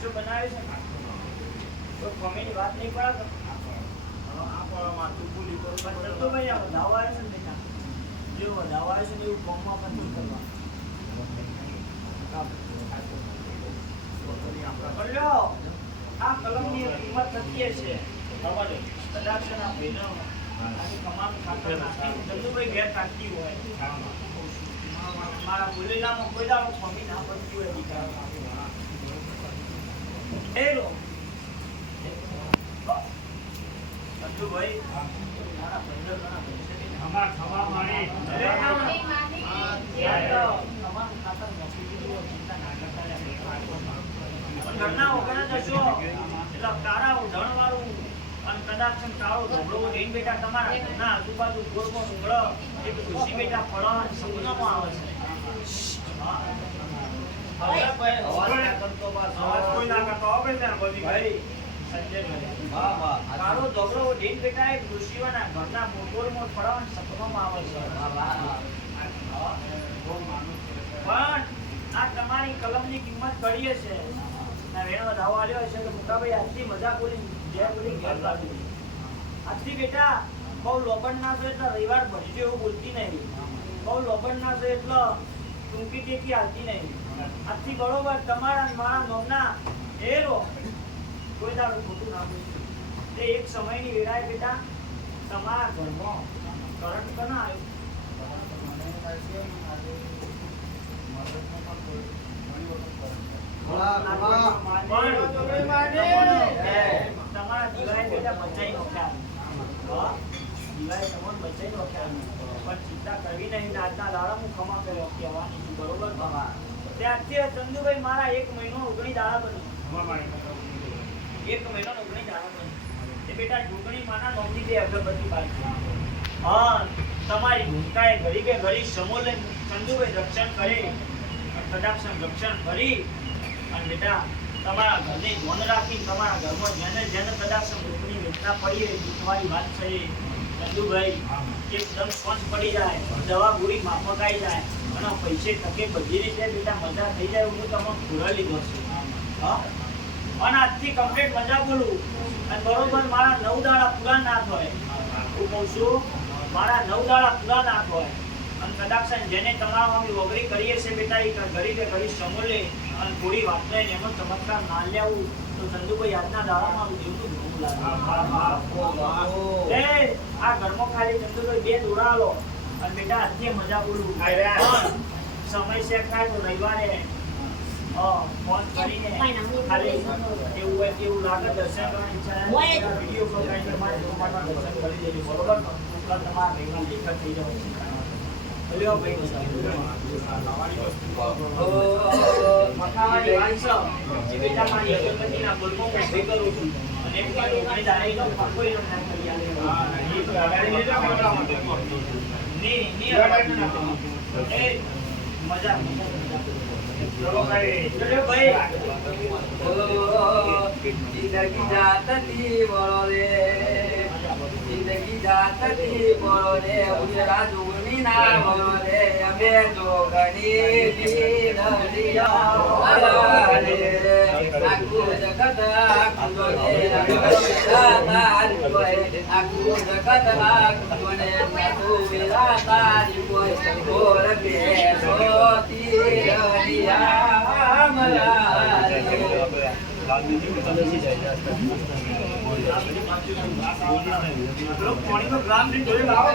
કાચો બનાવે છે ને તો કોમેની વાત નહીં પડે તો માથું ભૂલી પણ તો ભાઈ આ વધાવ આવે છે ને બેટા જેવું વધાવ આવે છે ને એવું કોમમાં પણ નહીં કરવા બોલ્યો આ કલમની કિંમત થતી છે કદાચ ના ભેનો કમાન ખાતર નાખી ચંદુભાઈ ઘેર કાઢતી હોય મારા બોલેલામાં કોઈ દાડો સ્વામી ના પડતી હોય દીકરા એ લો ચંદુભાઈ મારા પંદર ના અમાર ખવા મારી કમાન ખાતર નાખી દીધું ચિંતા ના કરતા ઘરના ઓગણા જશો એટલે તારા ઉધણ વાળું અને કદાચ તારો ઢોકળો લઈને બેટા તમારા ઘરના આજુબાજુ ગોળમાં ઉંગળો એક ખુશી બેટા ફળો સપનામાં આવે છે તારો ઢોકળો લઈને બેટા એક ખુશીઓના ઘરના ગોળમાં ફળો સપનામાં આવે છે પણ આ તમારી કલમની કિંમત કરીએ છે ના વેણો ધાવો આલ્યો છે તો મોટાભાઈ આજથી મજા બોલી જય બોલી ઘેર લાગી આજથી બેટા બહુ લોબણ ના છે એટલે રવિવાર ભજજો એવું બોલતી નહીં બહુ લોબણ ના છે એટલે ટૂંકી ટેકી હાલતી નહીં આજથી બરોબર તમારા મારા નોમના એ રો કોઈ દાડું ખોટું ના બોલતું તે એક સમયની વેળાએ બેટા તમારા ઘરમાં કરંટ તો ના આવ્યું તમારા દિવાળી બેટા બચાઈ નોખ્યા દિવાળી તમને બચાઈ નોખ્યા પણ ચિંતા કરવી નહીં આજના દાડા હું ખમા કર્યો કહેવાની છું બરોબર ત્યારથી ચંદુભાઈ મારા 1 મહિનો ઉગણી દાડા બની 1 મહિનો ઉગણી દાડા બની એ બેટા ઢોકણી માના નોમની દે અગરબત્તી પાડી હા તમારી ભૂતકાએ ઘડી કે ઘડી સમોલે ચંદુભાઈ રક્ષણ કરે કદાક્ષણ રક્ષણ કરી અને બેટા તમારા ઘરની ધોન રાખી તમારા ઘરમાં જેને કદાચ દુઃખની વેદના પડી રહી તમારી વાત છે ચંદુભાઈ એકદમ સ્વચ્છ પડી જાય દવા ગોળી માફક આવી જાય અને પૈસે ટકે બધી રીતે બેટા મજા થઈ જાય હું તમને પૂરા લીધો છું હા અને આજથી કમ્પ્લીટ મજા બોલું અને બરોબર મારા 9 દાડા પૂરા ના થાય હું કહું છું મારા 9 દાડા પૂરા ના થાય અને કદાચ જેને તમારા અમે વગરી કરીએ છે બેટા એ ઘડી કે ઘડી સમોલે અને થોડી વાત લઈને એનો ચમત્કાર ના લેવું તો ચંદુભાઈ આજના દાડામાં જીવનું ભૂખ લાગે આ ઘરમાં ખાલી ચંદુભાઈ 2 દોરા લો અને બેટા આજથી મજા બોલું સમય છે ખાય તો રવિવારે ફોન કરીને ખાલી એવું હોય કે એવું લાગે દર્શન કરવાની ઈચ્છા વિડીયો કોલ કરીને મારે તમારા દર્શન કરી દેજો બરોબર તમારા ભેગા લેખક થઈ જાવ બોલ્યો ભાઈ મખાવાળી વાત છે જે બેટા મારી અગરબત્તીના બોલમાં હું ભેગો કરું છું અને એક વાર ઘણી દાડાઈનો પાકો એનો નામ કરી આલે ની એ મજા ચલો ભાઈ જિંદગી જાતતી બોલો રે જિંદગી જાતતી બોલો રે ઉજરા જોગણી ના બોલો રે અમે જોગણી દીનડિયા રે આખું જગત આખું રે તારી કોઈ આખું જગત આખું રે તું વિરા તારી કોઈ બોલ કે સોતી રડિયા મલા રે પાણીનો ગ્લાસ લઈને જોઈ લાવો